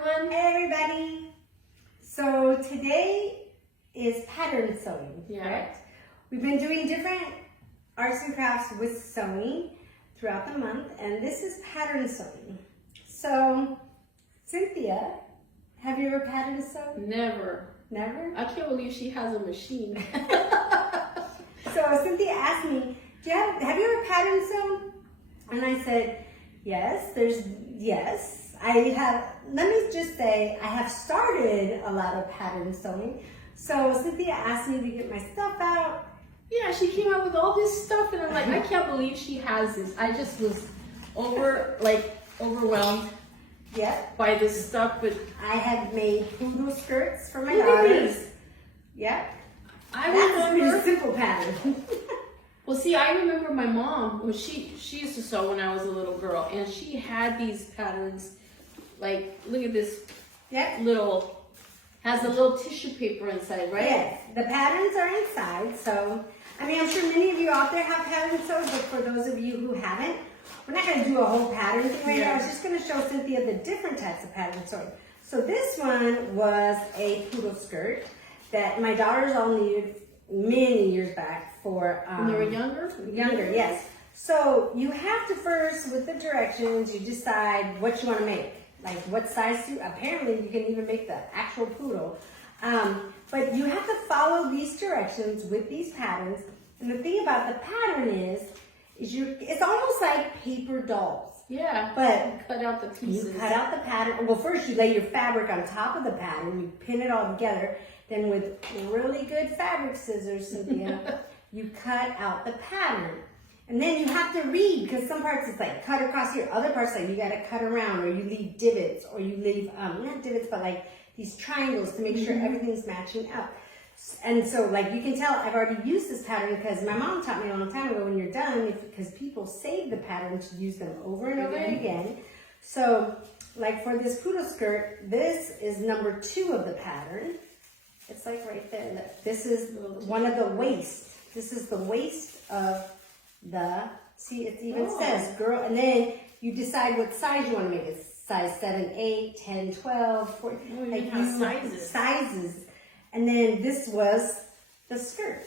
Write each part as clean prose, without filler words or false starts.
everyone. Hey everybody. So today is pattern sewing, correct? We've been doing different arts and crafts with sewing throughout the month, and this is pattern sewing. So, Cynthia, have you ever pattern sewn? Never. Never? I can't believe she has a machine. So Cynthia asked me, have you ever pattern sewn? And I said, yes, yes. I have, let me just say, I have started a lot of pattern sewing. So Cynthia asked me to get my stuff out. Yeah, she came out with all this stuff, and I'm like, I can't believe she has this. I just was overwhelmed. Yep. By this stuff, but I have made poodle skirts for my daughters. Yep. That's a pretty simple pattern. Well, see, I remember my mom, well, she used to sew when I was a little girl, and she had these patterns. Like, look at this. Yep. Has a little tissue paper inside, right? Yes, the patterns are inside. So, I mean, I'm sure many of you out there have pattern sews, but for those of you who haven't, we're not going to do a whole pattern thing right now. I was just going to show Cynthia the different types of pattern sewing. So this one was a poodle skirt that my daughters all needed many years back for... when they were younger? Younger, yes. So you have to first, with the directions, you decide what you want to make. Like what size suit. Apparently you can even make the actual poodle. But you have to follow these directions with these patterns. And the thing about the pattern is it's almost like paper dolls. Yeah, but cut out the pieces. You cut out the pattern. Well, first you lay your fabric on top of the pattern. You pin it all together. Then with really good fabric scissors, Cynthia, you cut out the pattern. And then you have to read, because some parts it's like cut across here. Other parts like you got to cut around, or you leave divots, or you leave, not divots, but like these triangles to make sure everything's matching up. And so, like, you can tell I've already used this pattern because my mom taught me a long time ago, when you're done, because people save the pattern to use them over and over and again. So, like for this poodle skirt, this is number 2 of the pattern. It's like right there. Look. This is one of the waist. This is the waist of the, see, it even says girl. And then you decide what size you want to make it. Size 7, 8, 10, 12, 14. Like sizes. And then this was the skirt.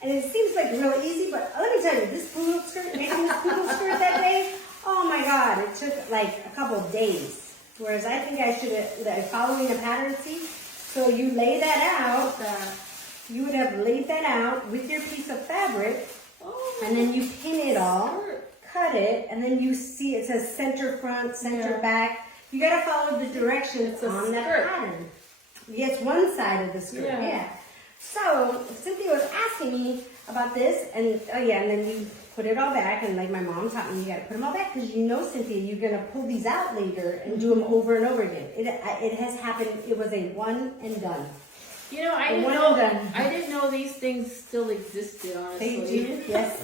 And it seems like real easy, but let me tell you, this poodle skirt, making this poodle skirt that day, oh my God, it took like a couple of days. Whereas I think I should have, like, following a pattern, see? So you lay that out, you would have laid that out with your piece of fabric, and then you pin it all, cut it, and then you see it says center front, center back. You gotta follow the directions on that pattern. Yes, one side of the skirt, yeah. So, Cynthia was asking me about this, and and then you put it all back, and like my mom taught me, you gotta put them all back, because you know, Cynthia, you're gonna pull these out later and do them over and over again. It has happened, it was a one and done. You know, I didn't know these things still existed, honestly. They do, yes.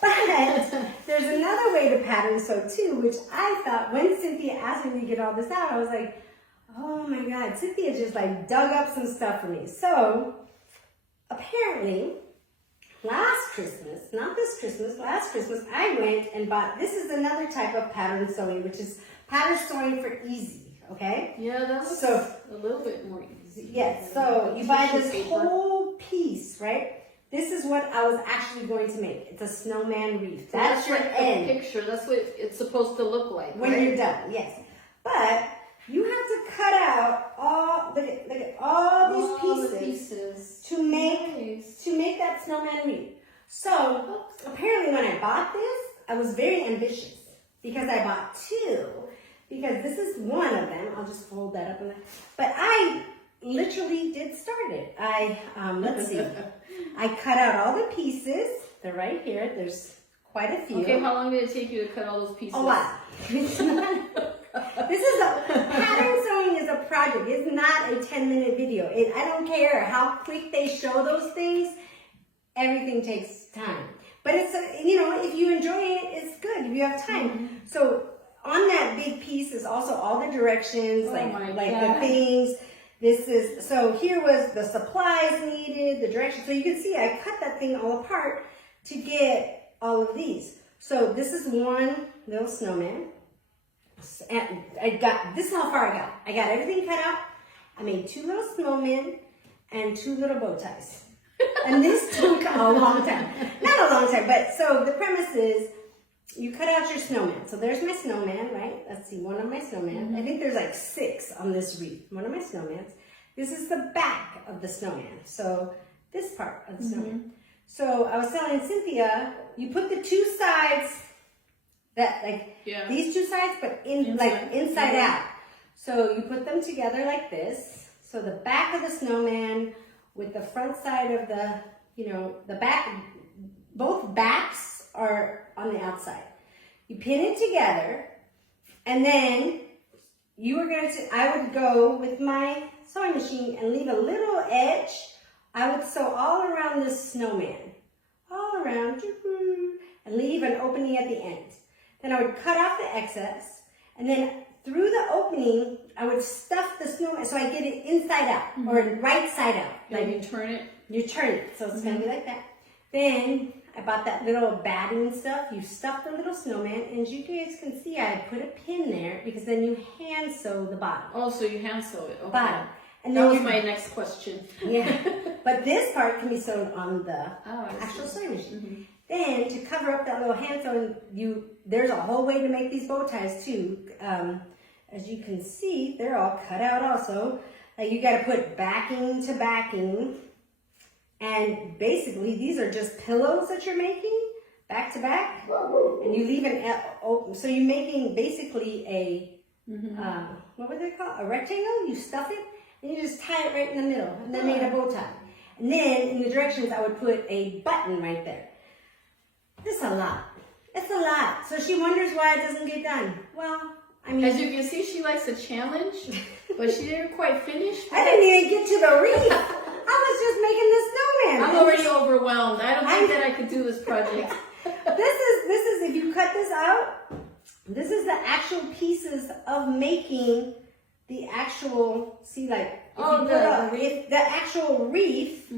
But there's another way to pattern sew too, which I thought, when Cynthia asked me to get all this out, I was like, oh my God, Cynthia just like dug up some stuff for me. So apparently last Christmas, not this Christmas, last Christmas, I went and bought, this is another type of pattern sewing, which is pattern sewing for easy, okay? Yeah, that was a little bit more easy. Yes, so you buy this whole piece, right? This is what I was actually going to make. It's a snowman wreath. That's your end. Picture, that's what it's supposed to look like, when you're done, yes. But you have to cut out all, look at all these pieces to make that snowman wreath. So apparently when I bought this, I was very ambitious because I bought 2. Because this is one of them. I'll just fold that up. But I literally did start it. Let's see. I cut out all the pieces. They're right here. There's quite a few. Okay, how long did it take you to cut all those pieces? A lot. This is pattern sewing is a project. It's not a 10-minute video. I don't care how quick they show those things. Everything takes time. But it's, if you enjoy it, it's good if you have time. So on that big piece is also all the directions, the things. This is, so here was the supplies needed, the directions. So you can see I cut that thing all apart to get all of these. So this is one little snowman. And this is how far I got. I got everything cut out. I made 2 little snowmen and 2 little bow ties. And this took a long time. Not a long time, but so the premise is you cut out your snowman. So there's my snowman, right? Let's see, one of my snowman. I think there's like 6 on this wreath. One of my snowmans. This is the back of the snowman. So this part of the snowman. So I was telling Cynthia, you put the 2 sides, that like these 2 sides, but inside out. So you put them together like this. So the back of the snowman with the front side of the, the back, both backs are on the outside. You pin it together, and then I would go with my sewing machine and leave a little edge. I would sew all around this snowman, all around, and leave an opening at the end. Then I would cut off the excess, and then through the opening, I would stuff the snowman so I get it inside out, or right side out. Like you turn it? You turn it, so it's going to be like that. Then I bought that little batting stuff. You stuff the little snowman, and as you guys can see, I put a pin there because then you hand sew the bottom. Oh, so you hand sew it. Okay. Bottom. And that was my next question. Yeah. But this part can be sewn on the actual sewing machine. Then to cover up that little hand sewing, there's a whole way to make these bow ties too. As you can see, they're all cut out also. You got to put backing to backing. And basically, these are just pillows that you're making, back to back. And you leave an open. So you're making basically a, what would they call a rectangle? You stuff it, and you just tie it right in the middle. And then make a bow tie. And then in the directions, I would put a button right there. This is a lot. It's a lot. So she wonders why it doesn't get done. Well, I mean, as you can see, she likes a challenge, but she didn't quite finish. I didn't even get to the wreath. I was just making the snowman. I'm already overwhelmed. I don't think that I could do this project. This is if you cut this out, this is the actual pieces of making the actual, see, like, the actual wreath,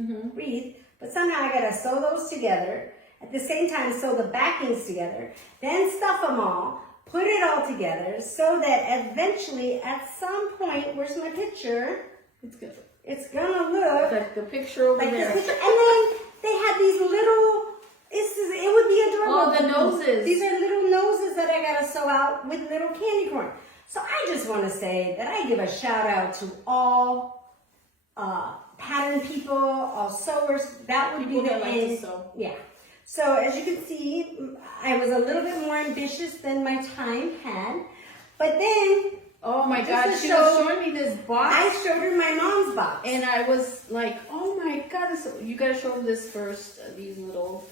but somehow I gotta sew those together. At the same time, sew the backings together, then stuff them all, put it all together, so that eventually, at some point, where's my picture? It's good. It's gonna look like the picture over like there. This picture. And then they have these little. It would be adorable. Oh, the noses. These are little noses that I gotta sew out with little candy corn. So I just want to say that I give a shout out to all pattern people, all sewers. That would be the end. Yeah. So as you can see, I was a little bit more ambitious than my time had. But then, oh my God, she was showing me this box. I showed her my mom's box. And I was like, oh my God, you gotta show her this first, these little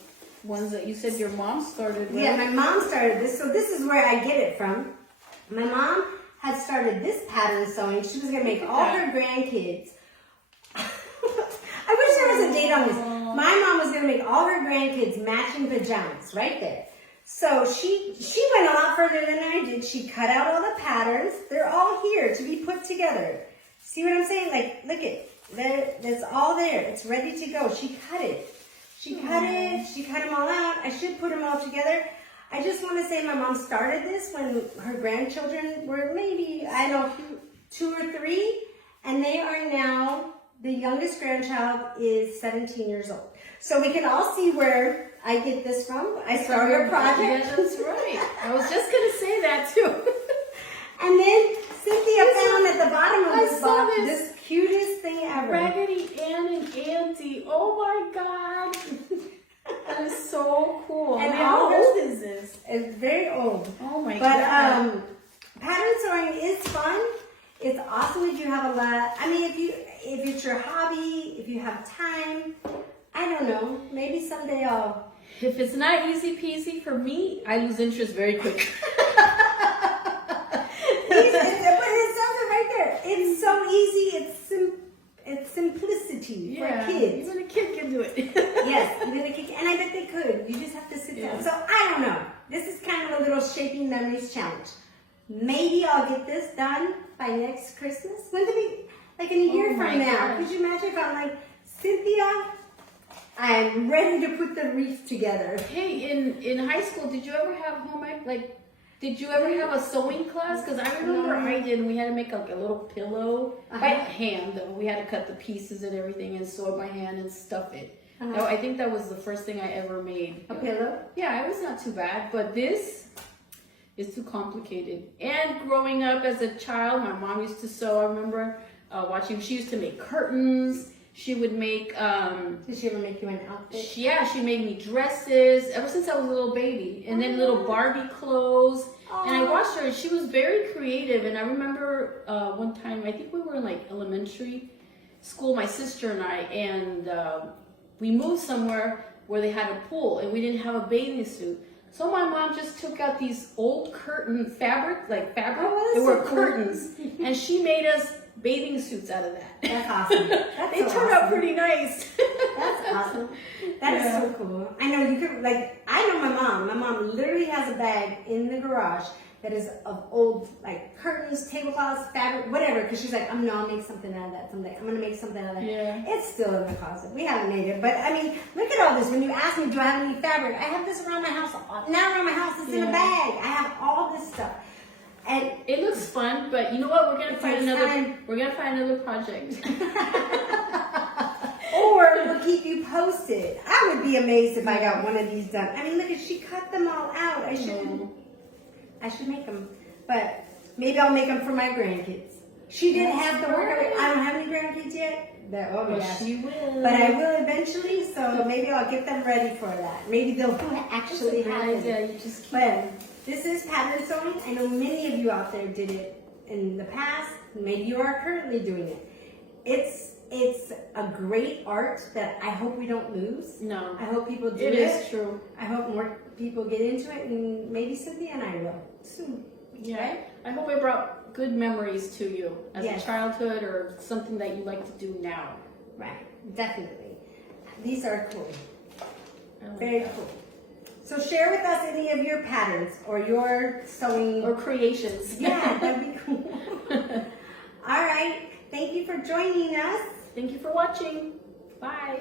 ones that you said your mom started with. Yeah, my mom started this. So this is where I get it from. My mom had started this pattern sewing. She was gonna make all her grandkids. I wish there was a date on this. My mom was gonna make all her grandkids matching pajamas right there. So she went a lot further than I did. She cut out all the patterns. They're all here to be put together. See what I'm saying? Like, look it. That's all there. It's ready to go. She cut it. She cut it. She cut them all out. I should put them all together. I just want to say my mom started this when her grandchildren were maybe, I don't know, 2 or 3. And they are now, the youngest grandchild is 17 years old. So we can all see where I get this from. I started a project. Yeah, that's right. I was just going to say that too. And then Cynthia found at the bottom of this box this cutest thing ever. Raggedy Ann and Auntie. Oh my God. That is so cool. And how old is this? It's very old. Oh my God. But pattern sewing is fun. It's awesome if you have a lot. I mean, if it's your hobby, if you have time, I don't know. Maybe someday I'll. If it's not easy peasy for me, I lose interest very quick. But it says it right there. It's so easy. It's simplicity for kids. Even a kid can do it. Yes, even a kid, and I bet they could. You just have to sit down. So I don't know. This is kind of a little Shaping Memories challenge. Maybe I'll get this done by next Christmas. When did we? Like in a year from now. Could you imagine if I'm like, Cynthia, I'm ready to put the wreath together. Hey, in high school, did you ever have home ec? Like, Did you ever have a sewing class? Because I remember I did, and we had to make like a little pillow by hand. Though we had to cut the pieces and everything and sew it by hand and stuff it. No, I think that was the first thing I ever made. A pillow? Yeah, it was not too bad, but this is too complicated. And growing up as a child, my mom used to sew. I remember watching. She used to make curtains. She would make. Did she ever make you an outfit? She made me dresses ever since I was a little baby, and then little Barbie clothes. And I watched her. She was very creative. And I remember one time, I think we were in like elementary school, my sister and I, and we moved somewhere where they had a pool, and we didn't have a bathing suit. So my mom just took out these old curtain fabric. They were curtains, and she made us bathing suits out of that. That's awesome. They turned out pretty nice. That's awesome. That is so cool. I know you could, like, I know my mom. My mom literally has a bag in the garage that is of old, like, curtains, tablecloths, fabric, whatever. Because she's like, I'll make something out of that someday. I'm going to make something out of that. Yeah. It's still in the closet. We haven't made it. But, I mean, look at all this. When you ask me, do I have any fabric? I have this around my house. Now around my house, it's in a bag. I have all this stuff. And it looks fun, but you know what? We're gonna find another project. Or we'll keep you posted. I would be amazed if I got one of these done. I mean, look, she cut them all out. I should make them, but maybe I'll make them for my grandkids. She didn't have to work. I don't have any grandkids yet. She will. But I will eventually. So maybe I'll get them ready for that. Maybe they'll actually have it. Yeah, you just keep. But this is pattern sewing. I know many of you out there did it in the past. Maybe you are currently doing it. It's a great art that I hope we don't lose. No. I hope people do it. It is true. I hope more people get into it, and maybe Cynthia and I will soon. Yeah. Right? I hope it brought good memories to you as Yes. a childhood or something that you like to do now. Right. Definitely. These are cool. Like Very that. cool. So share with us any of your patterns or your sewing Or creations. Yeah, that'd be cool. All right. Thank you for joining us. Thank you for watching. Bye.